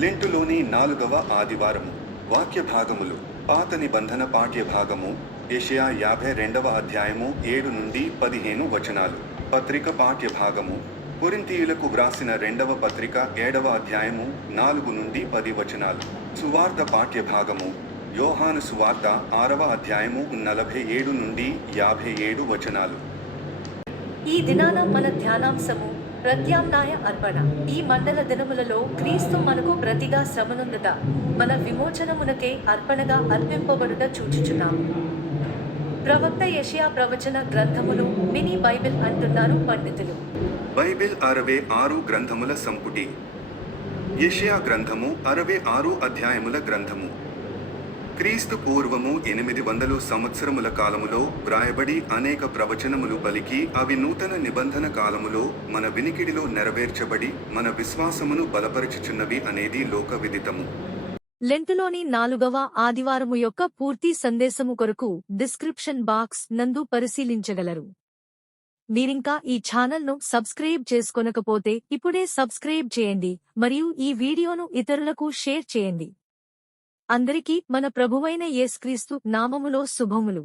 లెంటులోని నాలుగవ ఆదివారము. వాక్య భాగములు పాత నిబంధన పాఠ్య భాగము ఏషియా యాభై రెండవ అధ్యాయము ఏడు నుండి పదిహేను వచనాలు. పత్రిక పాఠ్య భాగము కొరింతీయులకు వ్రాసిన రెండవ పత్రిక ఏడవ అధ్యాయము నాలుగు నుండి పది వచనాలు. సువార్త పాఠ్య భాగము యోహాను సువార్త ఆరవ అధ్యాయము నలభై ఏడు నుండి యాభై ఏడు వచనాలు. ఈ దినాన మన ధ్యానాంశము ప్రత్యామ్నాయ అర్పణ. ఈ మండల దినములలో క్రీస్తు మనకు ప్రతిగా శ్రమనుందుట మన విమోచనమునకే అర్పణగా అర్పింపబడుట చూచుచున్నాము. ప్రవక్త యషియా ప్రవచన గ్రంథములు మినీ బైబిల్ అంటున్నారు పండితులు. బైబిల్ అరవై ఆరు గ్రంథముల సంపుటి. యషియా గ్రంథము అరవై ఆరు అధ్యాయముల గ్రంథము. క్రీస్తు పూర్వము ఎనిమిది వందలు సంవత్సరముల కాలములో వ్రాయబడి అనేక ప్రవచనములు పలికి అవి నూతన నిబంధన కాలములో మన వినికిడిలో నెరవేర్చబడి మన విశ్వాసమును బలపరచుచున్నవి అనేది లోక విదితము లెంటులోని నాలుగవ ఆదివారము యొక్క పూర్తి సందేశము కొరకు డిస్క్రిప్షన్ బాక్స్ నందు పరిశీలించగలరు. మీరింకా ఈ ఛానల్ను సబ్స్క్రైబ్ చేసుకొనకపోతే ఇప్పుడే సబ్స్క్రైబ్ చేయండి మరియు ఈ వీడియోను ఇతరులకు షేర్ చేయండి. అందరికీ మన ప్రభువైన యేసుక్రీస్తు నామములో శుభములు.